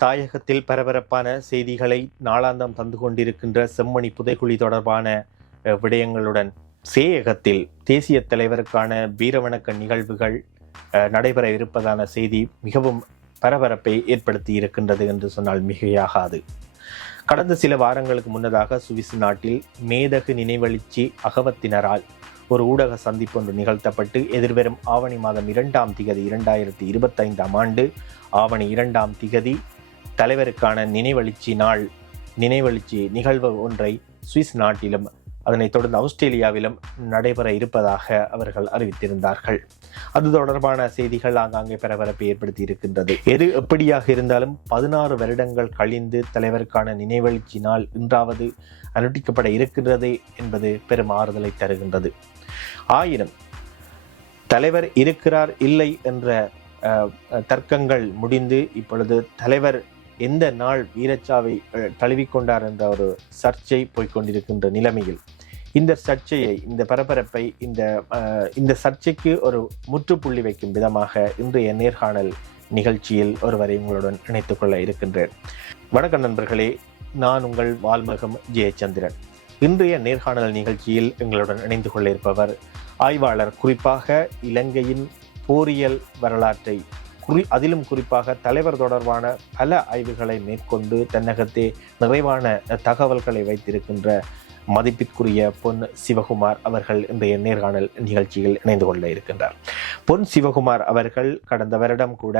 தாயகத்தில் பரபரப்பான செய்திகளை நாளாந்தம் தந்து கொண்டிருக்கின்ற செம்மணி புதைக்குழி தொடர்பான விடயங்களுடன் சேயகத்தில் தேசிய தலைவருக்கான வீரவணக்க நிகழ்வுகள் நடைபெற இருப்பதான செய்தி மிகவும் பரபரப்பை ஏற்படுத்தி இருக்கின்றது என்று சொன்னால் மிகையாகாது. கடந்த சில வாரங்களுக்கு முன்னதாக சுவிஸ் நாட்டில் மேதகு நினைவழிச்சி அகவத்தினரால் ஒரு ஊடக சந்திப்பு ஒன்று நிகழ்த்தப்பட்டு எதிர்வரும் ஆவணி மாதம் இரண்டாம் திகதி இரண்டாயிரத்தி இருபத்தைந்தாம் ஆண்டு ஆவணி இரண்டாம் திகதி தலைவருக்கான நினைவளிச்சி நாள் நினைவெழுச்சி நிகழ்வு ஒன்றை சுவிஸ் நாட்டிலும் அதனைத் தொடர்ந்து ஆஸ்திரேலியாவிலும் நடைபெற இருப்பதாக அவர்கள் அறிவித்திருந்தார்கள். அது தொடர்பான செய்திகள் ஆங்காங்கே பரபரப்பை ஏற்படுத்தி இருக்கின்றது. எது எப்படியாக இருந்தாலும் பதினாறு வருடங்கள் கழிந்து தலைவருக்கான நினைவெழுச்சி நாள் இன்றாவது அனுட்டிக்கப்பட இருக்கின்றது என்பது பெரும் ஆறுதலை தருகின்றது. ஆயினும் தலைவர் இருக்கிறார் இல்லை என்ற அஹ், தர்க்கங்கள் முடிந்து இப்பொழுது தலைவர் எந்த நாள் வீரச்சாவை தழுவிக்கொண்டார் என்ற ஒரு சர்ச்சை போய்க்கொண்டிருக்கின்ற நிலைமையில். இந்த சர்ச்சையை இந்த பரபரப்பை இந்த இந்த சர்ச்சைக்கு ஒரு முற்றுப்புள்ளி வைக்கும் விதமாக இன்றைய நேர்காணல் நிகழ்ச்சியில் ஒருவரை உங்களுடன் இணைத்துக் கொள்ள இருக்கின்றேன். வணக்கம் நண்பர்களே நான் உங்கள் வால்மகம் ஜெயச்சந்திரன். இன்றைய நேர்காணல் நிகழ்ச்சியில் எங்களுடன் இணைந்து கொள்ள இருப்பவர் ஆய்வாளர் குறிப்பாக இலங்கையின் போரியல் வரலாற்றை குறி அதிலும் குறிப்பாக தலைவர் தொடர்பான பல ஆய்வுகளை மேற்கொண்டு தன்னகத்தே நிறைவான தகவல்களை வைத்திருக்கின்ற மதிப்பிற்குரிய பொன் சிவகுமார் அவர்கள் இன்றைய நேர்காணல் நிகழ்ச்சியில் இணைந்து கொள்ள இருக்கின்றார். பொன் சிவகுமார் அவர்கள் கடந்த வருடம் கூட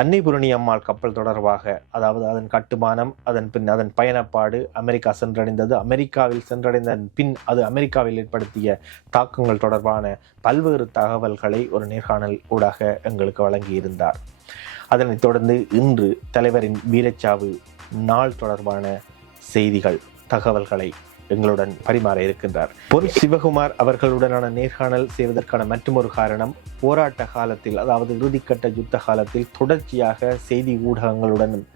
அன்னைபுரணி அம்மாள் கப்பல் தொடர்பாக அதாவது அதன் கட்டுமானம் அதன் பின் அதன் பயணப்பாடு அமெரிக்கா சென்றடைந்தது. அமெரிக்காவில் சென்றடைந்த பின் அது அமெரிக்காவில் ஏற்படுத்திய தாக்கங்கள் தொடர்பான பல்வேறு தகவல்களை ஒரு நேர்காணல் ஊடாக எங்களுக்கு வழங்கியிருந்தார். அதனைத் தொடர்ந்து இன்று தலைவரின் வீரச்சாவு நாள் தொடர்பான செய்திகள் தகவல்களை எங்களுடன் பரிமாற இருக்கின்றார். பொன் சிவகுமார் அவர்களுடனான நேர்காணல் செய்வதற்கான மற்றொரு காரணம் போராட்ட காலத்தில் அதாவது இறுதிக்கட்ட யுத்த காலத்தில் தொடர்ச்சியாக செய்தி ஊடகங்களுடனும்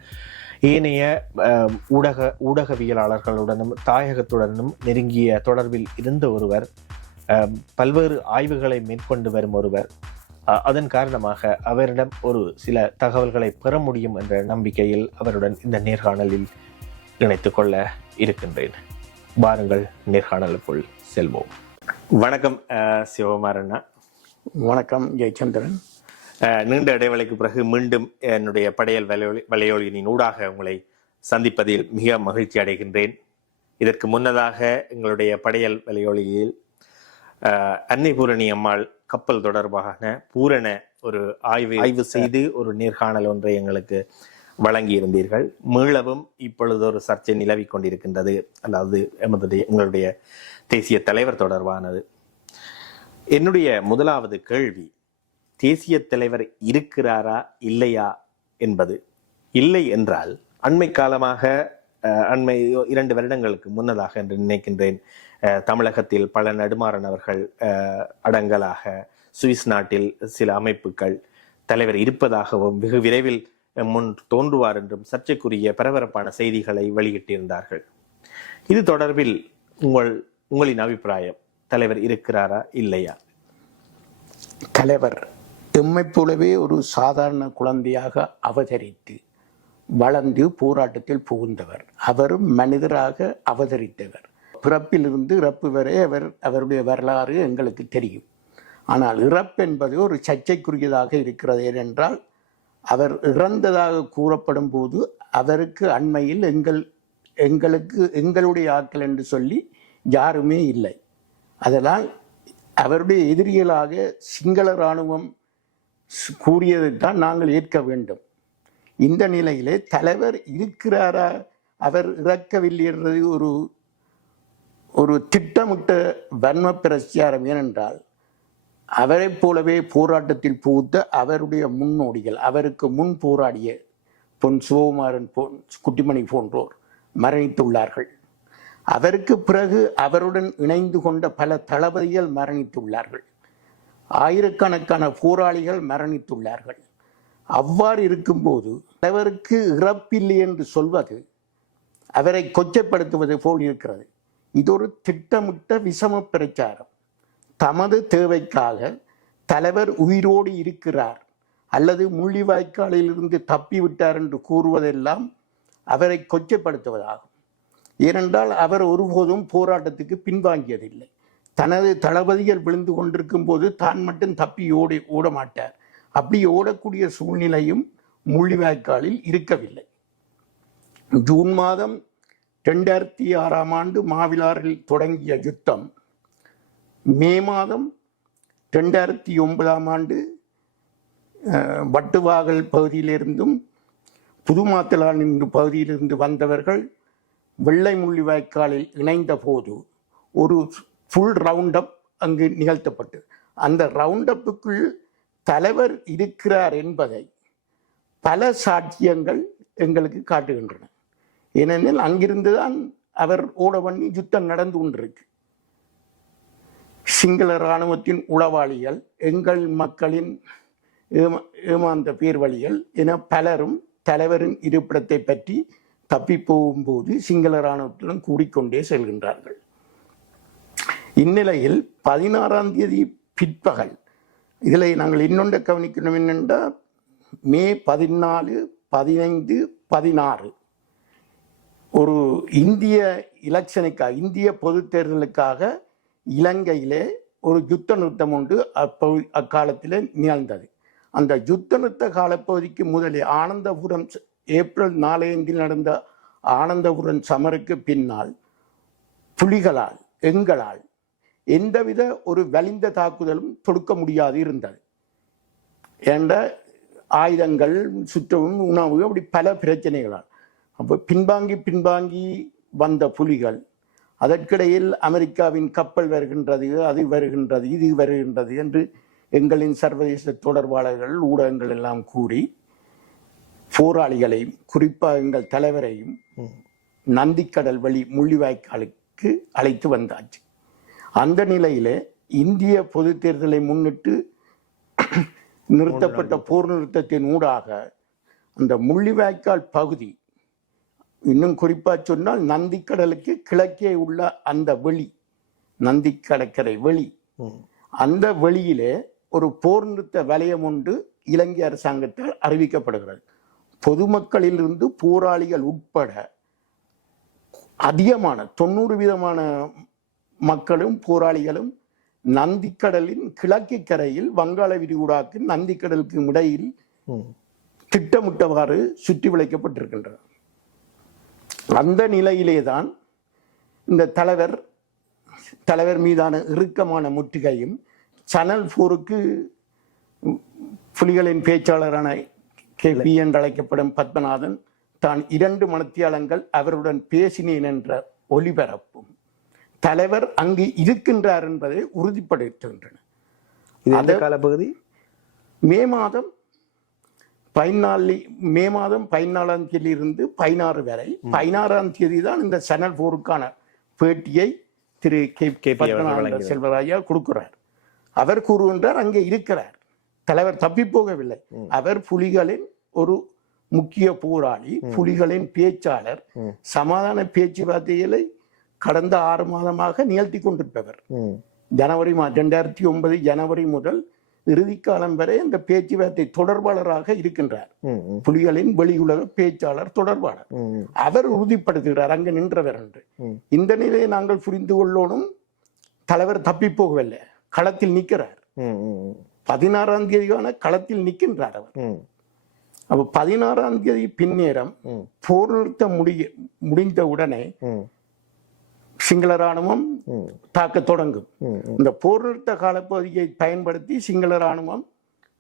ஏனைய ஊடக ஊடகவியலாளர்களுடனும் தாயகத்துடனும் நெருங்கிய தொடர்பில் இருந்த ஒருவர் பல்வேறு ஆய்வுகளை மேற்கொண்டு வரும் ஒருவர். அதன் காரணமாக அவரிடம் ஒரு சில தகவல்களை பெற முடியும் என்ற நம்பிக்கையில் அவருடன் இந்த நேர்காணலில் இணைத்து கொள்ள இருக்கின்றேன். வாருங்கள் நேர்காணலுக்குள் செல்வோம். வணக்கம் அஹ், சிவகுமார் அண்ணா வணக்கம் ஜெயச்சந்திரன். நீண்ட இடைவெளிக்கு பிறகு மீண்டும் என்னுடைய படையல் வலையொலி வலையொலியின் ஊடாக உங்களை சந்திப்பதில் மிக மகிழ்ச்சி அடைகின்றேன். இதற்கு முன்னதாக எங்களுடைய படையல் வலையொலியில் அன்னை பூரணி அம்மாள் கப்பல் தொடர்பான பூரண ஒரு ஆய்வு ஆய்வு செய்து ஒரு நேர்காணல் ஒன்றை எங்களுக்கு வழங்கி இருந்தீர்கள் மீளவும் இப்பொழுது ஒரு சர்ச்சை நிலவிக் கொண்டிருக்கின்றது. அதாவது எமது உங்களுடைய தேசிய தலைவர் தொடர்பானது. என்னுடைய முதலாவது கேள்வி தேசிய தலைவர் இருக்கிறாரா இல்லையா என்பது. இல்லை என்றால் அண்மை காலமாக அண்மை இரண்டு வருடங்களுக்கு முன்னதாக என்று நினைக்கின்றேன் தமிழகத்தில் பல நடுமாறனவர்கள் அடங்கலாக சுவிஸ் நாட்டில் சில அமைப்புகள் தலைவர் இருப்பதாகவும் வெகு விரைவில் முன் தோன்றுவார் என்றும் சர்ச்சைக்குரிய பரபரப்பான செய்திகளை வெளியிட்டிருந்தார்கள். இது தொடர்பில் உங்கள் உங்களின் அபிப்பிராயம். தலைவர் இருக்கிறாரா இல்லையா? தலைவர் எம்மை போலவே ஒரு சாதாரண குழந்தையாக அவதரித்து வளர்ந்து போராட்டத்தில் புகுந்தவர். அவரும் மனிதராக அவதரித்தவர். பிறப்பிலிருந்து இறப்பு வரை அவர் அவருடைய வரலாறு எங்களுக்கு தெரியும். ஆனால் இறப்பு என்பது ஒரு சர்ச்சைக்குரியதாக இருக்கிறது ஏனென்றால் அவர் இறந்ததாக கூறப்படும் போது அவருக்கு அண்மையில் எங்கள் எங்களுக்கு எங்களுடைய ஆட்கள் என்று சொல்லி யாருமே இல்லை. அதனால் அவருடைய எதிரிகளாக சிங்கள இராணுவம் கூறியதைத்தான் நாங்கள் ஏற்க வேண்டும். இந்த நிலையிலே தலைவர் இருக்கிறாரா? அவர் இறக்கவில்லை என்றது ஒரு ஒரு திட்டமிட்ட வன்ம பிரச்சாரம் ஏனென்றால் அவரைப் போலவே போராட்டத்தில் புகுத்த அவருடைய முன்னோடிகள் அவருக்கு முன் போராடிய பொன் சிவகுமாரன் போ குட்டிமணி போன்றோர் மரணித்துள்ளார்கள். அவருக்கு பிறகு அவருடன் இணைந்து கொண்ட பல தளபதிகள் மரணித்துள்ளார்கள். ஆயிரக்கணக்கான போராளிகள் மரணித்துள்ளார்கள். அவ்வாறு இருக்கும்போது அவருக்கு இறப்பில்லை என்று சொல்வது அவரை கொச்சைப்படுத்துவது போல் இருக்கிறது. இது ஒரு திட்டமிட்ட விஷம பிரச்சாரம். தமது தேவைக்காக தலைவர் உயிரோடு இருக்கிறார் அல்லது முள்ளிவாய்க்காலிலிருந்து இருந்து என்று கூறுவதெல்லாம் அவரை கொச்சைப்படுத்துவதாகும். ஏனென்றால் அவர் ஒருபோதும் போராட்டத்துக்கு பின்வாங்கியதில்லை. தனது தளபதிகள் விழுந்து கொண்டிருக்கும் போது தான் மட்டும் தப்பி ஓடி ஓட மாட்டார் அப்படி ஓடக்கூடிய சூழ்நிலையும் முள்ளிவாய்க்காலில் இருக்கவில்லை. ஜூன் மாதம் ரெண்டாயிரத்தி ஆறாம் ஆண்டு மாவிலாரில் தொடங்கிய யுத்தம் மாதம் ரெண்டாயிரத்தி ஒன்பதாம் ஆண்டு வட்டுவாகல் பகுதியிலிருந்தும் புதுமாத்தலான் என்ற பகுதியிலிருந்து வந்தவர்கள் வெள்ளை முள்ளிவாய்க்காலில் இணைந்த போது ஒரு ஃபுல் ரவுண்டப் அங்கு நிகழ்த்தப்பட்டது அந்த ரவுண்டப்புக்குள் தலைவர் இருக்கிறார் என்பதை பல சாட்சியங்கள் எங்களுக்கு காட்டுகின்றன. ஏனெனில் அங்கிருந்து தான் அவர் ஓட பண்ணி யுத்தம் நடந்து கொண்டிருக்கு. சிங்கள இராணுவத்தின் உளவாளிகள் எங்கள் மக்களின் ஏமா ஏமாந்த பேர்வழிகள் என பலரும் தலைவரின் இருப்பிடத்தை பற்றி தப்பி போகும்போது சிங்கள இராணுவத்துடன் கூடிக்கொண்டே செல்கின்றார்கள். இந்நிலையில் பதினாறாம் தேதி பிற்பகல் இதில் நாங்கள் இன்னொன்று கவனிக்கணும் என்னென்றால் மே பதினாலு பதினைந்து பதினாறு ஒரு இந்திய இலெக்ஷனுக்காக இந்திய பொதுத் தேர்தலுக்காக இலங்கையிலே ஒரு யுத்த நிறுத்தம் ஒன்று அப்போ அக்காலத்தில் நிகழ்ந்தது. அந்த யுத்த நிறுத்த காலப்பகுதிக்கு முதலே ஆனந்தபுரம் ஏப்ரல் நாலைந்தில் நடந்த ஆனந்தபுரம் சமருக்கு பின்னால் புலிகளால் எங்களால் எந்தவித ஒரு வலிந்த தாக்குதலும் தொடுக்க முடியாது இருந்தது. ஏண்ட ஆயுதங்கள் சுற்றவும் உணவு அப்படி பல பிரச்சனைகளால். அப்போ பின்வாங்கி பின்வாங்கி வந்த புலிகள் அதற்கிடையில் அமெரிக்காவின் கப்பல் வருகின்றது அது வருகின்றது இது வருகின்றது என்று எங்களின் சர்வதேச தொடர்பாளர்கள் ஊடகங்கள் எல்லாம் கூறி போராளிகளையும் குறிப்பாக எங்கள் தலைவரையும் நந்திக்கடல் வழி முள்ளிவாய்க்காலுக்கு அழைத்து வந்தாச்சு. அந்த நிலையிலே இந்திய பொது தேர்தலை முன்னிட்டு நிறுத்தப்பட்ட போர் நிறுத்தத்தின் ஊடாக அந்த முள்ளிவாய்க்கால் பகுதி இன்னும் குறிப்பா சொன்னால் நந்திக்கடலுக்கு கிழக்கே உள்ள அந்த வெளி நந்தி கடற்கரை வெளி. அந்த வெளியிலே ஒரு போர் நிறுத்த வலயம் ஒன்று இலங்கை அரசாங்கத்தால் அறிவிக்கப்படுகிறது பொதுமக்களிலிருந்து போராளிகள் உட்பட அதிகமான தொண்ணூறு விதமான மக்களும் போராளிகளும் நந்திக்கடலின் கிழக்கு கரையில் வங்காள விரிகுடாக்கு நந்திக்கடலுக்கு இடையில். திட்டமிட்டவாறு சுற்றி வளைக்கப்பட்டிருக்கின்றனர் அந்த நிலையிலே தான் இந்த தலைவர் தலைவர் மீதான இறுக்கமான முற்றுகையும் சனல் போருக்கு புலிகளின் பேச்சாளரான கே. பி. என்று அழைக்கப்படும் பத்மநாதன் தான் இரண்டு மணத்தியாளங்கள் அவருடன் பேசினேன் என்ற ஒலிபரப்பும் தலைவர் அங்கு இருக்கின்றார் என்பதை உறுதிப்படுத்துகின்றன. காலப்பகுதி? மே மாதம் பதினாலு மே மாதம் பதினாலாம் தேதியிலிருந்து பதினாறு வரை. பதினாறாம் தேதி தான் இந்த சனல் போருக்கான பேட்டியை திரு கே வழங்கினார். செல்வராஜா கொடுக்கிறார். அவர் கூறுகின்றார் அங்கே இருக்கிறார். தலைவர் தப்பி போகவில்லை. அவர் புலிகளின் ஒரு முக்கிய போராளி புலிகளின் பேச்சாளர். சமாதான பேச்சுவார்த்தைகளை கடந்த ஆறு மாதமாக நிகழ்த்தி கொண்டிருப்பவர். ஜனவரி மா ரெண்டாயிரத்தி ஒன்பது ஜனவரி முதல் இறுதிக்காலம் வரை அந்த பேச்சுவார்த்தை தொடர்பாளராக இருக்கின்றார். புலிகளின் வெளியுலக பேச்சாளர் தொடர்பாளர். அவர் உறுதிப்படுத்துகிறார் அங்கு நின்றவர் என்று. இந்த நிலையை நாங்கள் புரிந்து கொள்ளணும் தலைவர் தப்பி போகவில்லை களத்தில் நிற்கிறார். பதினாறாம் தேதியான களத்தில் நிற்கின்றார் அவர். அப்ப பதினாறாம் தேதி பின்னேரம். போர் நிறுத்தம் முடிய முடிந்த உடனே. சிங்கள ராணுவம் ம். தாக்க தொடங்கும். இந்த போர் நிறுத்த காலப்பகுதியை பயன்படுத்தி சிங்கள ராணுவம்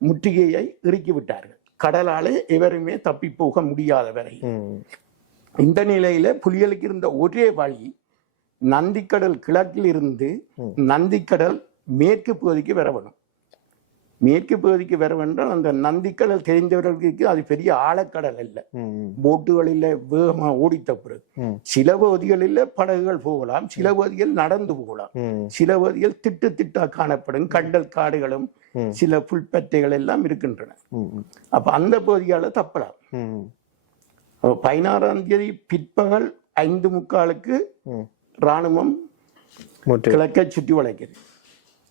முற்றுகையை இறுக்கி விட்டார்கள் கடலாலே எவருமே தப்பி போக முடியாத வரை. இந்த நிலையில புலிகளுக்கு இருந்த ஒரே வழி நந்திக்கடல் கிழக்கில் இருந்து நந்திக்கடல் மேற்கு பகுதிக்கு வர வேணும் மேற்கு பகுதிக்கு வர வேண்டால் அந்த நந்திக்கடல் தெரிந்தவர்களுக்கு அது பெரிய ஆழக்கடல் அல்ல. போட்டுகளில் வேகமா ஓடித்த பிறகு. சில பகுதிகளில் படகுகள் போகலாம் சில பகுதிகள் நடந்து போகலாம். சில பகுதிகள் திட்டு திட்டா காணப்படும் கண்டல் காடுகளும். சில புல்பற்றைகள் எல்லாம் இருக்கின்றன. அப்ப அந்த பகுதியால தப்பலாம் பதினாறாம் தேதி பிற்பகல் ஐந்து முக்காலுக்கு. ராணுவம் கிழக்கை சுற்றி வளைக்குது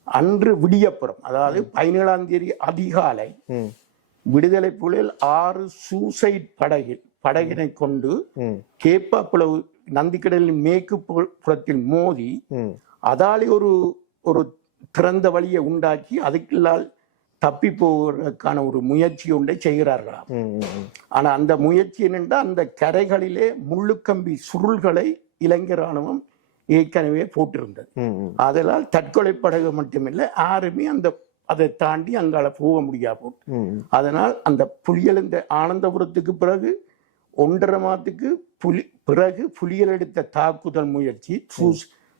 அன்று விடியப்புறம் அதாவது பதினேழாம் தேதி அதிகாலை. விடுதலை புலிகள் ஆறு சூசைட் படகில் படகினை கொண்டு கேப்பாப்புலவு நந்திக்கடலின் மேற்கு புறத்தில் மோதி அதாலே ஒரு ஒரு திறந்த வழியை உண்டாக்கி அதுக்குள்ளால் தப்பி போவதற்கான ஒரு முயற்சி ஒன்றை செய்கிறார்களாம். ஆனா அந்த முயற்சி என்னென்றா அந்த கரைகளிலே முள்ளுக்கம்பி சுருள்களை இலங்கை ராணுவம் ஏற்கனவே போட்டிருந்தது. அதனால் தற்கொலை படகு மட்டுமில்லை யாருமே அந்த அதை தாண்டி அங்கால போக முடியாது போட்டு. அதனால் அந்த புலிகள் இந்த ஆனந்தபுரத்துக்கு பிறகு ஒன்றரை மாதத்துக்கு புலி பிறகு புலிகள் எடுத்த தாக்குதல் முயற்சி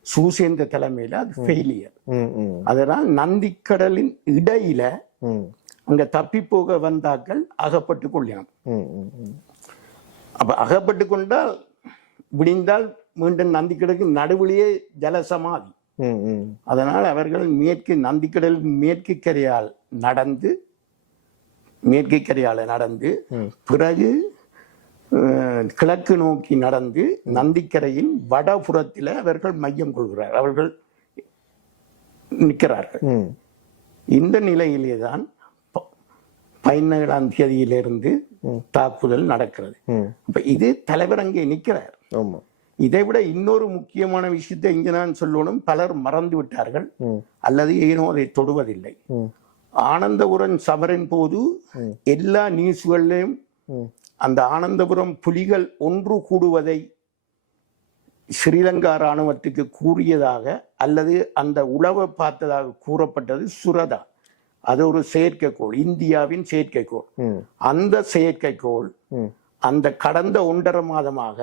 சூசேந்த தலைமையில அது ஃபெயிலியர் அதனால் நந்திக்கடலின் இடையில அங்க தப்பி போக வந்தாக்கள் அகப்பட்டு ம் அப்ப அகப்பட்டு கொண்டால் விடிந்தால் மீண்டும் நந்திக்கடலுக்கு நடுவிலேயே ஜலசமாதி. அதனால் அவர்கள் மேற்கு நந்திக்கடல் மேற்கு கரையால் நடந்து மேற்கு கரையால் நடந்து. பிறகு கிழக்கு நோக்கி நடந்து நந்திக்கரையின் வடபுறத்தில் அவர்கள் மையம் கொள்கிறார். அவர்கள் நிற்கிறார்கள். இந்த நிலையிலே தான் பதினேழாம் தேதியிலிருந்து தாக்குதல் நடக்கிறது. இது தலைவர் அங்கே நிற்கிறார். ஆமா. இதை விட இன்னொரு முக்கியமான விஷயத்தை இங்க நான் சொல்லணும். பலர் மறந்து விட்டார்கள். அல்லது ஏனோ அதை தொடுவதில்லை. ஆனந்தபுரம் சபரின் போது எல்லா நியூஸ்களிலும் அந்த ஆனந்தபுரம் புலிகள் ஒன்று கூடுவதை ஸ்ரீலங்கா ராணுவத்துக்கு கூறியதாக அல்லது அந்த உளவை பார்த்ததாக கூறப்பட்டது சுரதா. அது ஒரு செயற்கைக்கோள் இந்தியாவின் செயற்கைக்கோள். அந்த செயற்கைக்கோள் அந்த கடந்த ஒன்றரை மாதமாக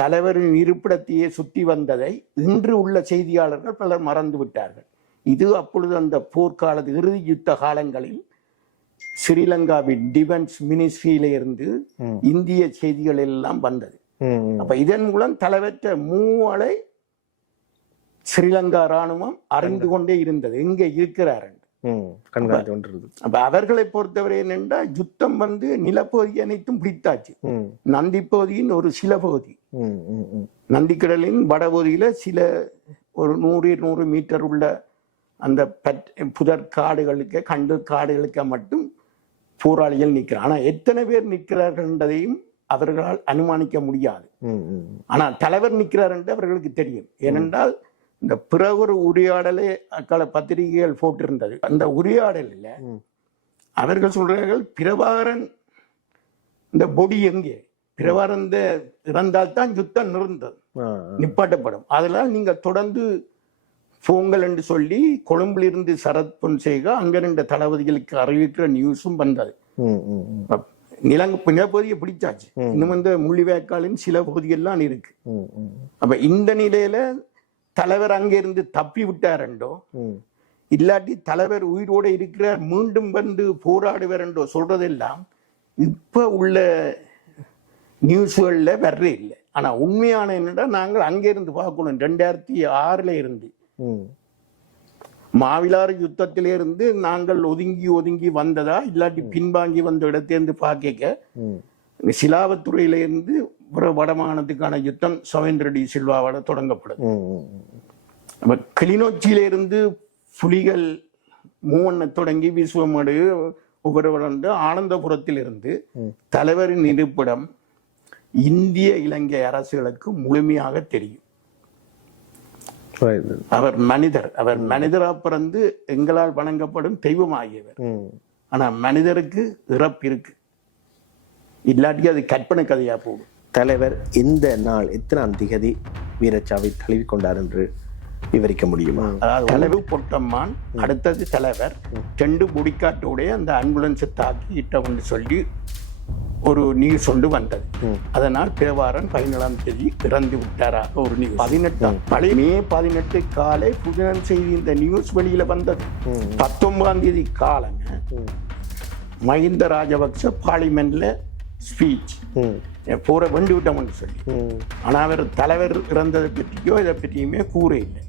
தலைவரின் இருப்பிடத்தையே சுற்றி வந்ததை இன்று உள்ள செய்தியாளர்கள் பலர் மறந்து விட்டார்கள். இது அப்பொழுது அந்த போர்க்காலத்து இறுதி யுத்த காலங்களில் ஸ்ரீலங்காவின் டிஃபென்ஸ் மினிஸ்ட்ரியில இருந்து ம். இந்திய செய்திகள் எல்லாம் வந்தது. அப்ப இதன் மூலம் தலைவற்ற மூவலை ஸ்ரீலங்கா ராணுவம் அறிந்து கொண்டே. இருந்தது. எங்க இருக்கிறார் என்று. ம் கண்காணித்து கொண்டிருது அப்ப அவர்களை பொறுத்தவரை என்னென்றா யுத்தம் வந்து நிலப்பகுதி அனைத்தும் பிடித்தாச்சு. நந்தி பகுதியின் ஒரு சில பகுதி. நந்திக்கடலின் வடபகுதியில சில ஒரு நூறு நூறு மீட்டர் உள்ள அந்த புதர் காடுகளுக்கு கண்டு காடுகளுக்கு மட்டும் போராளிகள் நிற்கிறார் ஆனா எத்தனை பேர் நிற்கிறார்கள் என்பதையும் அவர்களால் அனுமானிக்க முடியாது. ம் ம் ஆனா தலைவர் நிற்கிறார் என்று அவர்களுக்கு தெரியும். ஏனென்றால் இந்த பிற ஒரு உரையாடலே அக்கால பத்திரிகைகள் போட்டிருந்தது. அந்த உரையாடலில். அவர்கள் சொல்றார்கள் பிரபாகரன் இந்த பொடி எங்கே? பிரபாகரன் இந்த இறந்தால்தான் யுத்தம் நிறந்தது நிப்பாட்டப்படும். அதனால் நீங்க தொடர்ந்து போங்கள் என்று சொல்லி கொழும்பிலிருந்து சரத் பொன்சேகா அங்க ரெண்டு தளபதிகளுக்கு அறிவிக்கிற நியூஸும் வந்தது. நிலங்க நிலப்பகுதியை பிடிச்சாச்சு. இன்னும் இந்த முள்ளிவேக்காலின் சில பகுதியெல்லாம் இருக்கு. அப்ப இந்த நிலையில தலைவர் அங்கிருந்து தப்பி விட்டாரண்டோ? ம். இல்லாட்டி தலைவர் உயிரோட இருக்கிறார் மீண்டும் வந்து போராடுவார் என்றோ சொல்றதெல்லாம் இப்ப உள்ள நியூஸ்கள்ல வர்றே இல்லை. ஆனா உண்மையான என்னடா நாங்கள் அங்கிருந்து பார்க்கணும். ரெண்டாயிரத்தி ஆறுல இருந்து. மாவிலாறு யுத்தத்திலே இருந்து நாங்கள் ஒதுங்கி ஒதுங்கி வந்ததா? இல்லாட்டி பின்வாங்கி வந்த இடத்திலிருந்து பார்க்க ம். சிலாவத்துறையில இருந்து ஒரு வடமாகாணத்துக்கான யுத்தம் சவேந்திரடி சில்வாவோட தொடங்கப்படுது ம் ம் அப்ப கிளிநொச்சியில இருந்து புலிகள் மூவண்ண தொடங்கி விஸ்வமடு ஒவ்வொரு வளர்ந்து ஆனந்தபுரத்தில் இருந்து தலைவரின் இருப்பிடம் இந்திய இலங்கை அரசுகளுக்கு முழுமையாக தெரியும். அவர் மனிதர். அவர் மனிதரா பிறந்து எங்களால் வணங்கப்படும் தெய்வமாகியவர். ம். ஆனா மனிதருக்கு இறப்பு இருக்கு. இல்லாட்டி அது கற்பனை கதையா போகும். தலைவர் இந்த நாள் எத்தனாம் திகதி? வீரச்சாவை தழுவிக்கொண்டார் என்று விவரிக்க முடியுமா? அதாவது அளவு பொட்டம்மான் அடுத்தது தலைவர். ரெண்டு முடிக்காட்டோடைய அந்த ஆம்புலன்ஸை தாக்கி இட்டவன்னு சொல்லி ஒரு நியூஸ் ஒன்று வந்தது. அதனால் தேவாரன் பதினேழாம் தேதி இறந்து விட்டாராக ஒரு நியூஸ் பதினெட்டாம் பழைய மே பதினெட்டு காலை புதினம் செய்தி இந்த நியூஸ் வெளியில வந்தது. பத்தொன்பதாம் தேதி காலங்க மஹிந்த ராஜபக்ச பார்லிமெண்ட்ல ஸ்பீச் போற வெண்டு விட்டோம்னு சொல்லி. ம். ஆனா அவர் தலைவர் இறந்ததை பற்றியோ இதை பற்றியுமே கூற இல்லை.